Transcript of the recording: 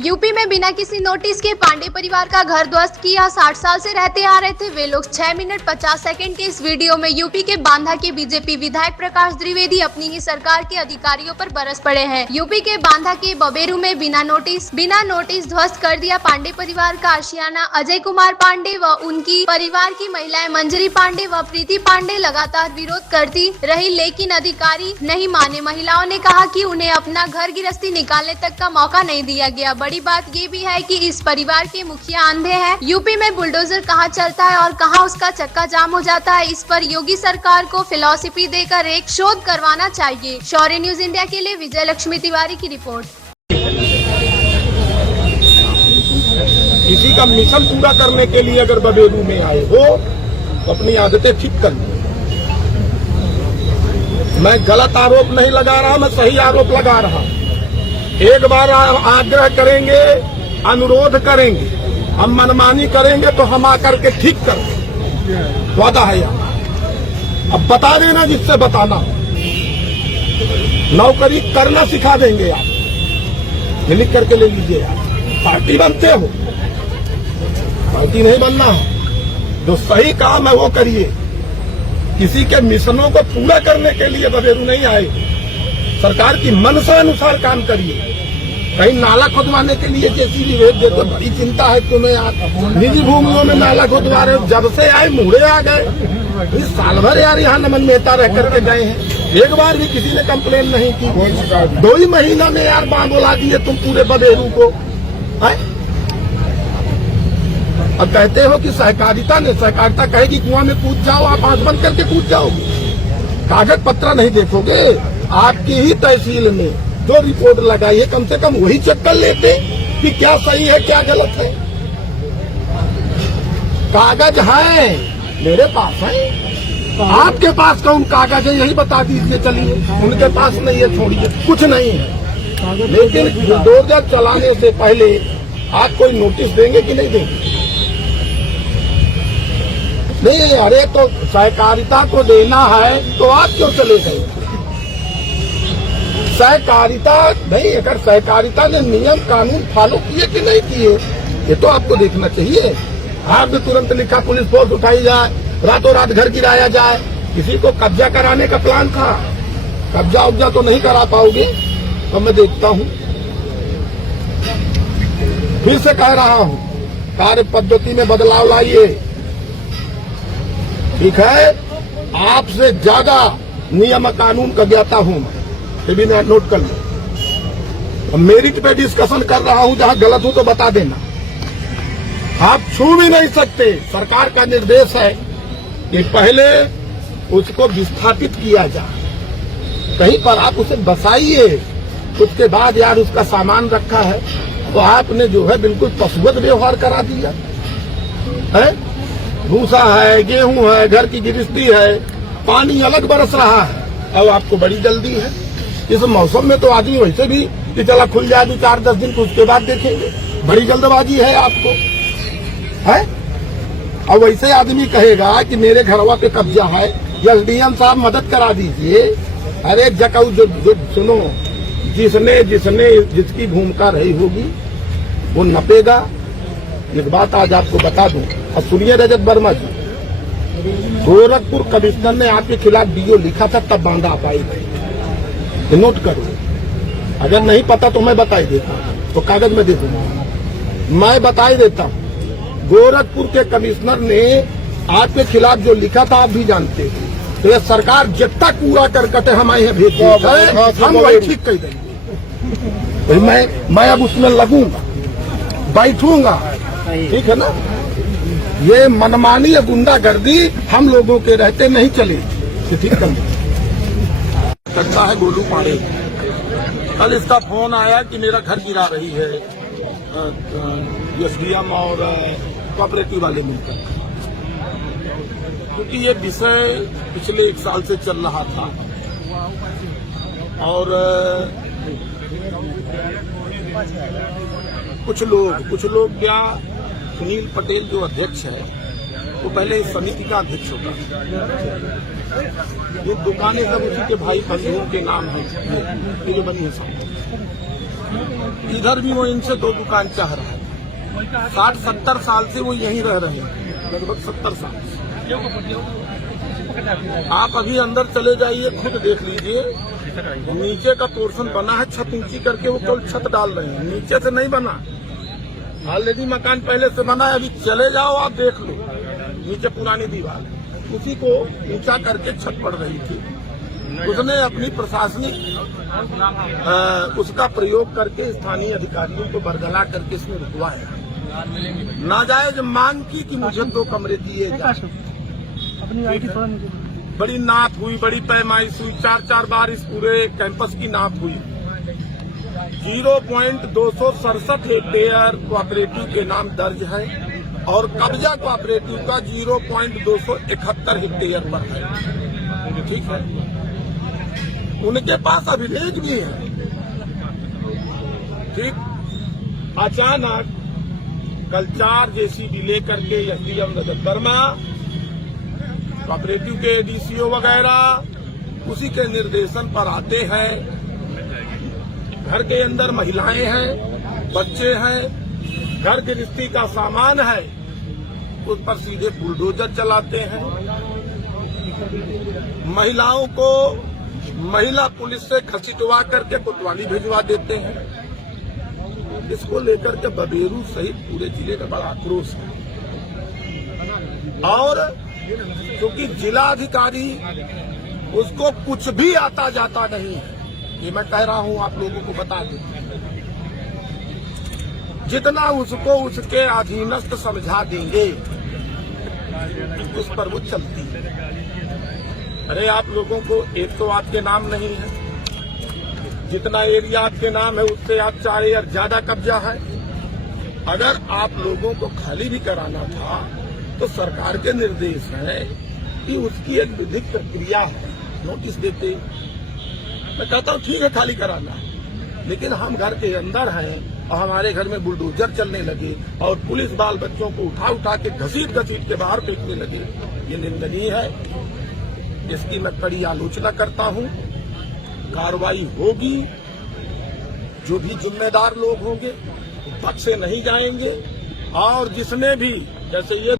UP में बिना किसी नोटिस के पांडे परिवार का घर ध्वस्त किया। 60 साल से रहते आ रहे थे वे लोग। 6 मिनट 50 सेकंड के इस वीडियो में यूपी के बांधा के बीजेपी विधायक प्रकाश द्विवेदी अपनी ही सरकार के अधिकारियों पर बरस पड़े हैं। यूपी के बांधा के बबेरू में बिना नोटिस ध्वस्त कर दिया पांडे परिवार का आशियाना। अजय कुमार पांडे व उनकी परिवार की महिलाएं मंजरी पांडे व प्रीति पांडे लगातार विरोध करती रही, लेकिन अधिकारी नहीं माने। महिलाओं ने कहा कि उन्हें अपना घर गिरस्ती निकालने तक का मौका नहीं दिया गया। बड़ी बात ये भी है कि इस परिवार के मुखिया अंधे हैं। यूपी में बुलडोजर कहाँ चलता है और कहाँ उसका चक्का जाम हो जाता है, इस पर योगी सरकार को फिलॉसफी देकर एक शोध करवाना चाहिए। शौर्य न्यूज इंडिया के लिए विजय लक्ष्मी तिवारी की रिपोर्ट। किसी का मिशन पूरा करने के लिए अगर बबेरू में आए हो तो अपनी आदतें ठीक कर लो। मैं गलत आरोप नहीं लगा रहा, मैं सही आरोप लगा रहा। एक बार आग्रह करेंगे, अनुरोध करेंगे, हम मनमानी करेंगे तो हम आकर के ठीक कर देंगे। वादा है यार। अब बता देना जिससे बताना, नौकरी करना सिखा देंगे आप। लिख करके ले लीजिए यार। पार्टी बनते हो, पार्टी नहीं बनना है। जो सही काम है वो करिए। किसी के मिशनों को पूरा करने के लिए बबेरू नहीं आए। सरकार की मनसा अनुसार काम करिए। कहीं नाला खुदवाने के लिए जेसीबी भेज देते, बड़ी चिंता है तुम्हें यार। निजी भूमियों में नाला खुदवा रहे हो, जब से आए मुड़े आ गए। इस साल भर यार यहाँ नमन मेहता रह करके गए हैं, एक बार भी किसी ने कंप्लेन नहीं की। 2 ही महीना में यार बांध बुला दिए तुम पूरे बबेरू को। अब कहते हो कि सहकारिता कहेगी कुआं में कूद जाओ, आप आंख बंद करके कूद जाओगे। कागज पत्र नहीं देखोगे। आपकी ही तहसील में जो रिपोर्ट लगाई है कम से कम वही चेक कर लेते कि क्या सही है क्या गलत है। कागज है, मेरे पास है, आपके पास कौन कागज है यही बता दीजिए। चलिए, उनके पास नहीं है, छोड़िए, कुछ नहीं है। लेकिन बुलडोजर चलाने से पहले आप कोई नोटिस देंगे कि नहीं देंगे? नहीं, अरे तो सहकारिता को देना है तो आप क्यों चले गए? सहकारिता नहीं, अगर सहकारिता ने नियम कानून फॉलो किए कि नहीं किए ये तो आपको देखना चाहिए। आपने तुरंत लिखा पुलिस फोर्स उठाई जाए, रातों रात घर गिराया जाए। किसी को कब्जा कराने का प्लान था। कब्जा उब्जा तो नहीं करा पाओगे। तो मैं देखता हूँ, फिर से कह रहा हूँ, कार्य पद्धति में बदलाव लाइए। ठीक है, आपसे ज्यादा नियम कानून का ज्ञाता हूं मैं, ये भी मैं नोट कर लूं। मेरिट पे डिस्कशन कर रहा हूं, जहां गलत हूं तो बता देना। आप छू भी नहीं सकते। सरकार का निर्देश है कि पहले उसको विस्थापित किया जाए, कहीं पर आप उसे बसाइए। उसके बाद यार उसका सामान रखा है तो आपने जो है बिल्कुल पशुवत व्यवहार करा दिया है। भूसा है, गेहूं है, घर की गिरस्ती है, पानी अलग बरस रहा है। अब आपको बड़ी जल्दी है। इस मौसम में तो आदमी वैसे भी कि चला खुल जाए 4-10 दिन तो उसके बाद देखेंगे। बड़ी जल्दबाजी है आपको, है? और वैसे आदमी कहेगा कि मेरे घरवा पे कब्जा है, एसडीएम साहब मदद करा दीजिए। अरे जकाऊ जो सुनो, जिसकी भूमिका रही होगी वो नपेगा। एक बात आज आपको बता दूं, अब सुनिए रजत वर्मा जी, गोरखपुर कमिश्नर ने आपके खिलाफ डीओ लिखा था तब बांधा आप आई थी। नोट करो, अगर नहीं पता तो मैं बता ही देता हूं, तो कागज में दे दूंगा। मैं बता ही देता हूं, गोरखपुर के कमिश्नर ने आपके खिलाफ जो लिखा था आप भी जानते हैं। तो ये सरकार जितना कूड़ा करकट हम आए हैं भेज दिया, हम वही ठीक कर देंगे। मैं अब उसमें लगूंगा, बैठूंगा, ठीक है ना? ये मनमानी या गुंडागर्दी हम लोगों के रहते नहीं चले, ठीक कर सकता है। गोलू पांडे, कल इसका फोन आया कि मेरा घर गिरा रही है एसडीएम और कोऑपरेटिव वाले मिलकर, क्योंकि ये विषय पिछले 1 साल से चल रहा था। और कुछ लोग क्या, सुनील पटेल जो अध्यक्ष है वो पहले इस समिति का अध्यक्ष होता है। ये दुकानें सब उसी के भाई बंधुओं के नाम है, ये जो बनी है सब। इधर भी वो इनसे 2 दुकान चाह रहा है। 60-70 साल से वो यहीं रह रहे हैं, लगभग 70 साल से। आप अभी अंदर चले जाइए, खुद देख लीजिए। नीचे का पोर्शन बना है, छत ऊंची करके वो केवल छत डाल रहे हैं, नीचे से नहीं बना। ऑलरेडी मकान पहले से बना है, अभी चले जाओ आप देख लो, नीचे पुरानी दीवार है, उसी को ऊंचा करके छत पड़ रही थी। उसने अपनी प्रशासनिक उसका प्रयोग करके स्थानीय अधिकारियों को बरगला करके इसमें रुकवाया। नाजायज मांग की कि मुझे 2 कमरे दिए जाए। बड़ी नाप हुई, बड़ी पैमाइश हुई, 4-4 बार इस पूरे कैंपस की नाप हुई। 0.267 हेक्टेयर कोऑपरेटिव के नाम दर्ज है और कब्जा कोऑपरेटिव का 0.271 हेक्टेयर पर है। ठीक है, उनके पास अभिलेख भी है। ठीक, अचानक कल 4 जेसीबी लेकर के एसडीएम रजत वर्मा, कोऑपरेटिव के डीसीओ वगैरह उसी के निर्देशन पर आते हैं। घर के अंदर महिलाएं हैं, बच्चे हैं, घर गृहस्थी का सामान है, उस पर सीधे बुलडोजर चलाते हैं। महिलाओं को महिला पुलिस से घसीटवा करके कोतवाली भिजवा देते हैं। इसको लेकर के बबेरू सहित पूरे जिले का बड़ा आक्रोश है। और क्योंकि जिलाधिकारी उसको कुछ भी आता जाता नहीं है, ये मैं कह रहा हूं, आप लोगों को बता दूं। जितना उसको उसके अधीनस्थ समझा देंगे उस पर वो चलती है। अरे आप लोगों को एक तो आपके नाम नहीं है, जितना एरिया आपके नाम है उससे आप 4 या ज्यादा कब्जा है। अगर आप लोगों को खाली भी कराना था तो सरकार के निर्देश है कि उसकी एक विधिक प्रक्रिया है, नोटिस देते। मैं कहता हूँ ठीक है खाली कराना, लेकिन हम घर के अंदर हैं और हमारे घर में बुलडोजर चलने लगे और पुलिस बाल बच्चों को उठा उठा के घसीट के बाहर फेंकने लगे। ये निंदनीय है, इसकी मैं कड़ी आलोचना करता हूँ। कार्रवाई होगी, जो भी जिम्मेदार लोग होंगे बख्शे नहीं जाएंगे। और जिसने भी, जैसे ये